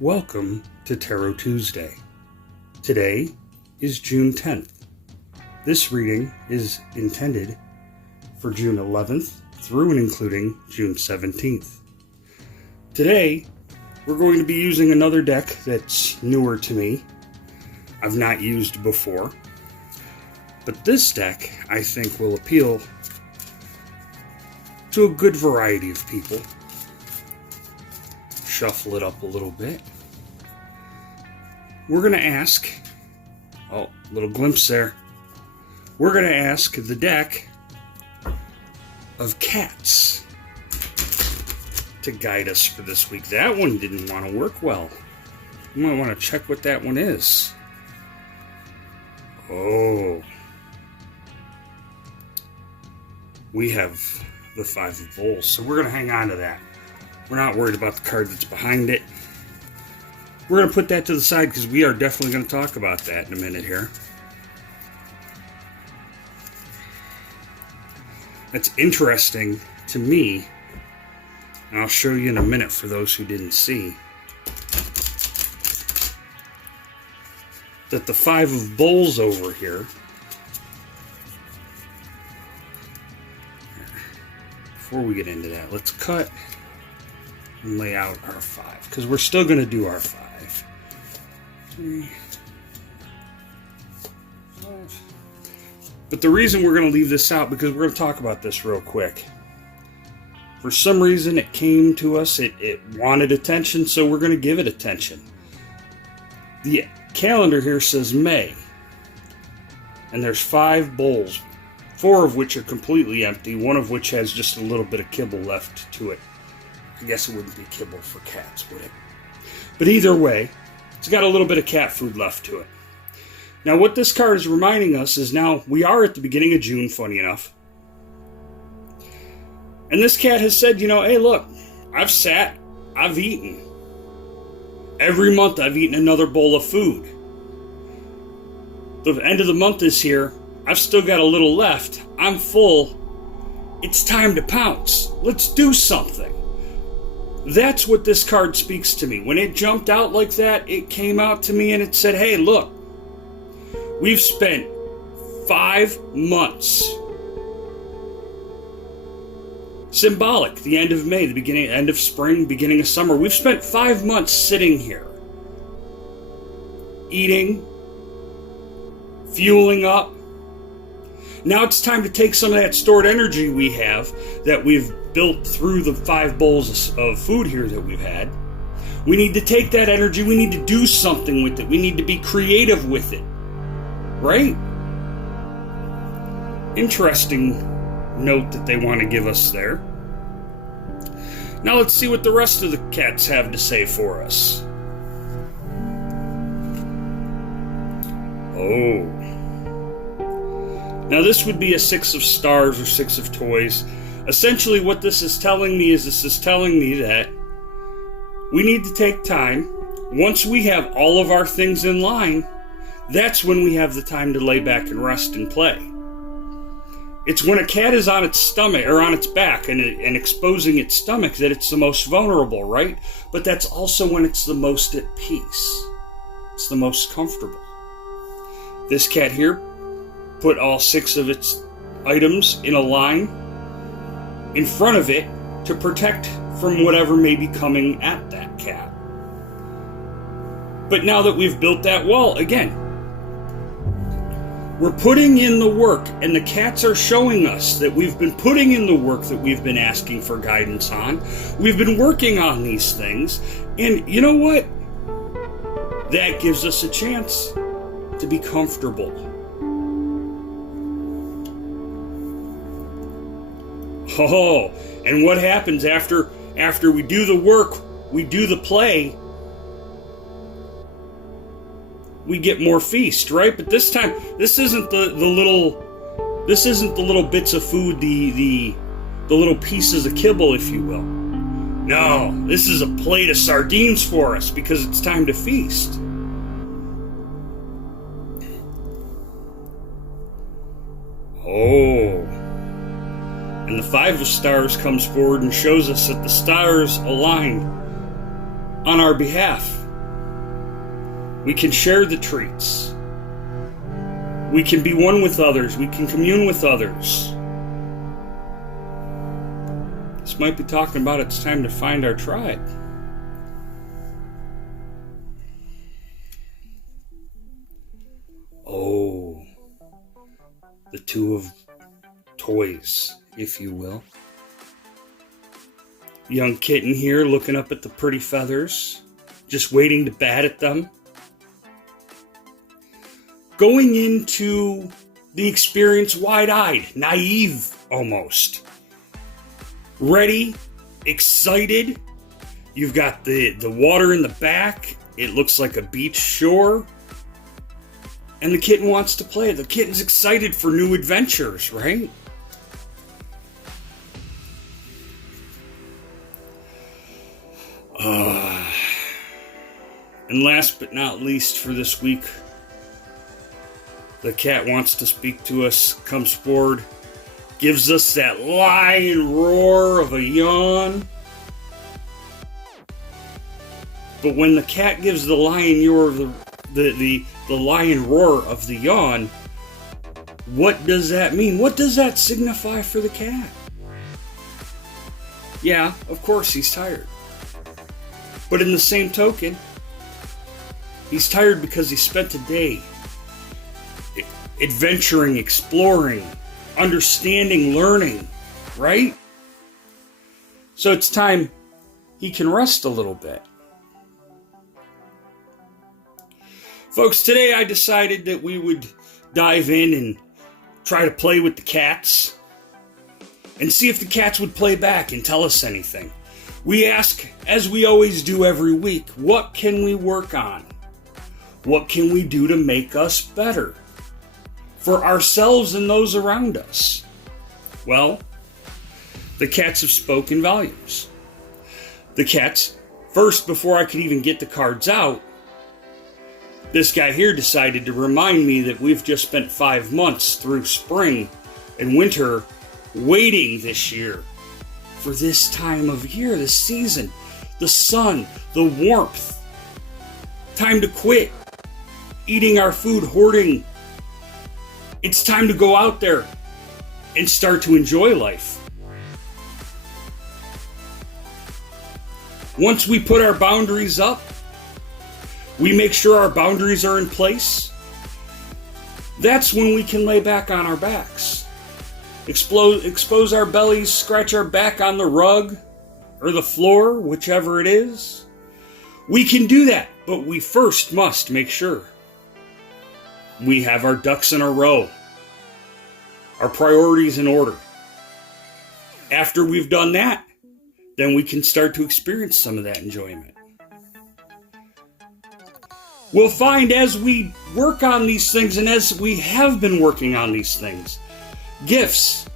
Welcome to Tarot Tuesday. Today is June 10th. This reading is intended for June 11th through and including June 17th. Today, we're going to be using another deck that's newer to me. I've not used before. But this deck, I think, will appeal to a good variety of people. Shuffle it up a little bit. We're going to ask, little glimpse there. We're going to ask the deck of cats to guide us for this week. That one didn't want to work well. You might want to check what that one is. Oh. We have the Five of Bowls, so we're going to hang on to that. We're not worried about the card that's behind it. We're going to put that to the side because we are definitely going to talk about that in a minute here. That's interesting to me, and I'll show you in a minute for those who didn't see, that the Five of Bowls over here, before we get into that, let's cut and lay out our five, because we're still going to do our five. 3, 5. But the reason we're going to leave this out, because we're going to talk about this real quick. For some reason, it came to us, it wanted attention, so we're going to give it attention. The calendar here says May, and there's 5 bowls, 4 of which are completely empty, one of which has just a little bit of kibble left to it. I guess it wouldn't be kibble for cats, would it? But either way, it's got a little bit of cat food left to it. Now, what this card is reminding us is now we are at the beginning of June, funny enough. And this cat has said, hey, look, I've sat, I've eaten. Every month I've eaten another bowl of food. The end of the month is here. I've still got a little left. I'm full. It's time to pounce. Let's do something. That's what this card speaks to me. When it jumped out like that, it came out to me and it said, hey, look, we've spent 5 months. Symbolic, the end of May, the end of spring, beginning of summer. We've spent 5 months sitting here, eating, fueling up. Now it's time to take some of that stored energy we have, that we've built through the 5 bowls of food here that we've had. We need to take that energy, we need to do something with it. We need to be creative with it. Right? Interesting note that they want to give us there. Now let's see what the rest of the cats have to say for us. Oh. Now this would be a 6 of stars or 6 of toys. Essentially what this is telling me is that we need to take time. Once we have all of our things in line, that's when we have the time to lay back and rest and play. It's when a cat is on its stomach or on its back and exposing its stomach that it's the most vulnerable, right? But that's also when it's the most at peace. It's the most comfortable. This cat here put all 6 of its items in a line in front of it to protect from whatever may be coming at that cat. But now that we've built that wall, again, we're putting in the work, and the cats are showing us that we've been putting in the work that we've been asking for guidance on. We've been working on these things, and you know what? That gives us a chance to be comfortable. Oh, and what happens after we do the work, we do the play, we get more feast, right? But this time, this isn't the little bits of food, the little pieces of kibble, if you will. No, this is a plate of sardines for us because it's time to feast. Oh. And the Five of Stars comes forward and shows us that the stars align on our behalf. We can share the treats. We can be one with others. We can commune with others. This might be talking about it's time to find our tribe. Oh, the two of toys, if you will. Young kitten here looking up at the pretty feathers, just waiting to bat at them. Going into the experience wide-eyed, naive almost. Ready, excited. You've got the water in the back. It looks like a beach shore. And the kitten wants to play. The kitten's excited for new adventures, right? And last but not least for this week, the cat wants to speak to us, comes forward, gives us that lion roar of a yawn. But when the cat gives the lion roar of the lion roar of the yawn, what does that mean? What does that signify for the cat? Yeah, of course he's tired. But in the same token, he's tired because he spent a day adventuring, exploring, understanding, learning, right? So it's time he can rest a little bit. Folks, today I decided that we would dive in and try to play with the cats and see if the cats would play back and tell us anything. We ask, as we always do every week, what can we work on? What can we do to make us better? For ourselves and those around us? Well, the cats have spoken volumes. The cats, first, before I could even get the cards out, this guy here decided to remind me that we've just spent 5 months through spring and winter waiting this year for this time of year, this season, the sun, the warmth. Time to quit eating our food, hoarding. It's time to go out there and start to enjoy life. Once we put our boundaries up, we make sure our boundaries are in place, that's when we can lay back on our backs. Expose our bellies, scratch our back on the rug or the floor, whichever it is. We can do that, but we first must make sure we have our ducks in a row, our priorities in order. After we've done that, then we can start to experience some of that enjoyment. We'll find as we work on these things, and as we have been working on these things, gifts,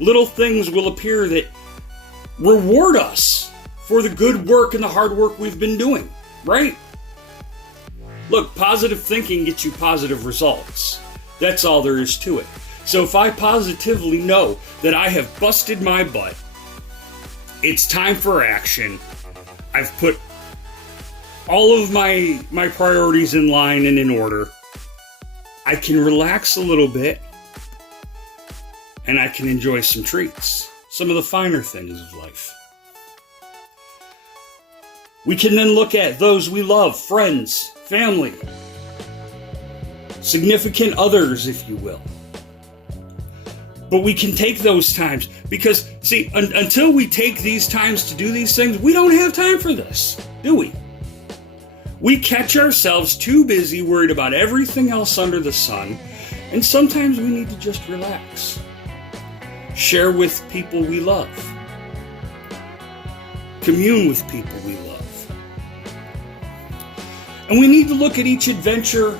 little things will appear that reward us for the good work and the hard work we've been doing, right? Look, positive thinking gets you positive results. That's all there is to it. So if I positively know that I have busted my butt, it's time for action, I've put all of my priorities in line and in order, I can relax a little bit and I can enjoy some treats, some of the finer things of life. We can then look at those we love, friends, family, significant others, if you will. But we can take those times because, see, until we take these times to do these things, we don't have time for this, do we? We catch ourselves too busy worried about everything else under the sun, and sometimes we need to just relax. Share with people we love. Commune with people we love. And we need to look at each adventure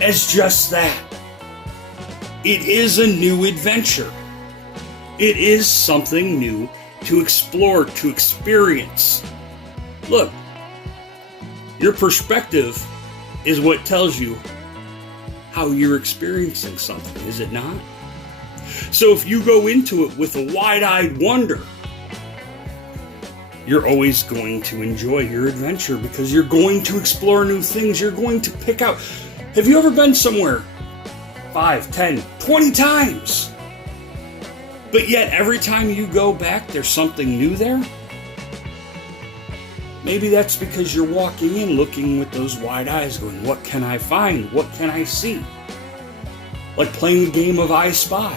as just that. It is a new adventure. It is something new to explore, to experience. Look, your perspective is what tells you how you're experiencing something, is it not? So if you go into it with a wide-eyed wonder, you're always going to enjoy your adventure because you're going to explore new things. You're going to pick out. Have you ever been somewhere 5, 10, 20 times? But yet every time you go back, there's something new there? Maybe that's because you're walking in looking with those wide eyes going, what can I find? What can I see? Like playing the game of I Spy.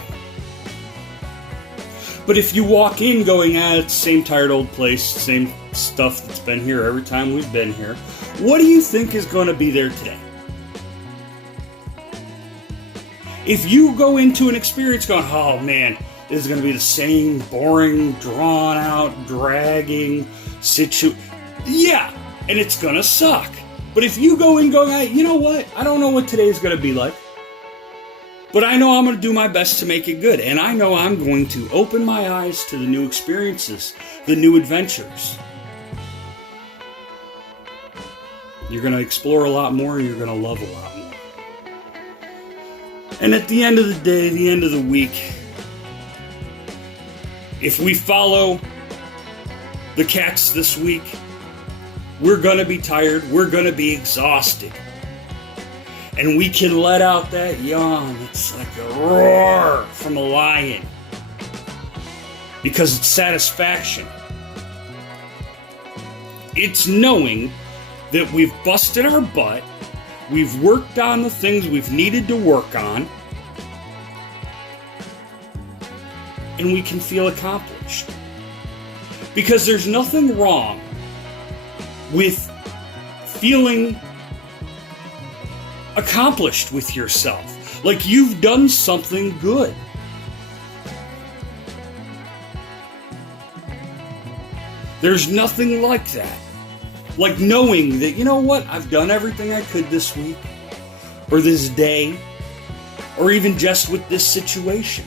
But if you walk in going, it's the same tired old place, same stuff that's been here every time we've been here, what do you think is going to be there today? If you go into an experience going, oh man, this is going to be the same boring, drawn out, dragging situation, yeah, and it's going to suck. But if you go in going, hey, you know what, I don't know what today is going to be like, but I know I'm going to do my best to make it good. And I know I'm going to open my eyes to the new experiences, the new adventures. You're going to explore a lot more and you're going to love a lot more. And at the end of the day, the end of the week, if we follow the cats this week, we're going to be tired. We're going to be exhausted. And we can let out that yawn. It's like a roar from a lion. Because it's satisfaction. It's knowing that we've busted our butt. We've worked on the things we've needed to work on. And we can feel accomplished. Because there's nothing wrong with feeling accomplished with yourself. Like you've done something good. There's nothing like that. Like knowing that, you know what, I've done everything I could this week, or this day, or even just with this situation.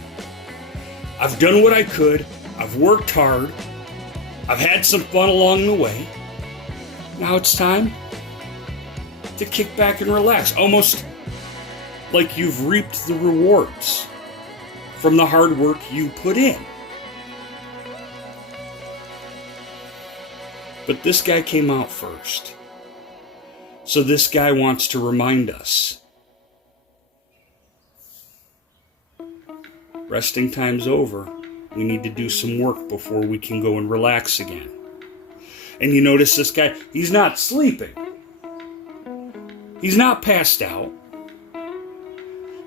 I've done what I could. I've worked hard. I've had some fun along the way. Now it's time to kick back and relax, almost like you've reaped the rewards from the hard work you put in. But this guy came out first. So this guy wants to remind us. Resting time's over. We need to do some work before we can go and relax again. And you notice this guy, he's not sleeping. He's not passed out.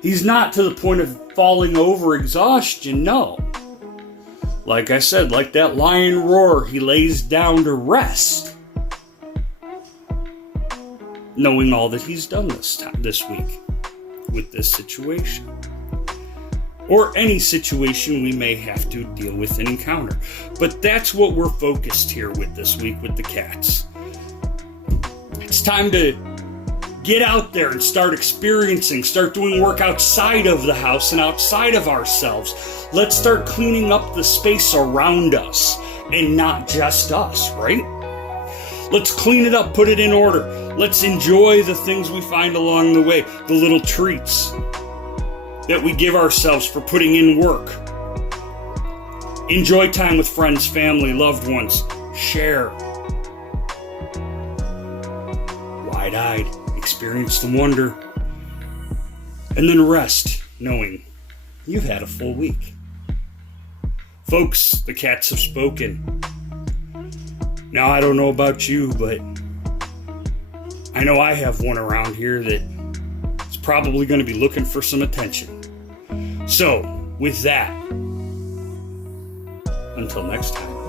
He's not to the point of falling over exhaustion, no. Like I said, like that lion roar, he lays down to rest. Knowing all that he's done this week with this situation. Or any situation we may have to deal with and encounter. But that's what we're focused here with this week with the cats. It's time to get out there and start experiencing, start doing work outside of the house and outside of ourselves. Let's start cleaning up the space around us and not just us, right? Let's clean it up, put it in order. Let's enjoy the things we find along the way, the little treats that we give ourselves for putting in work. Enjoy time with friends, family, loved ones. Share. Wide-eyed. Experience the wonder, and then rest, knowing you've had a full week. Folks, the cats have spoken. Now, I don't know about you, but I know I have one around here that is probably going to be looking for some attention. So, with that, until next time.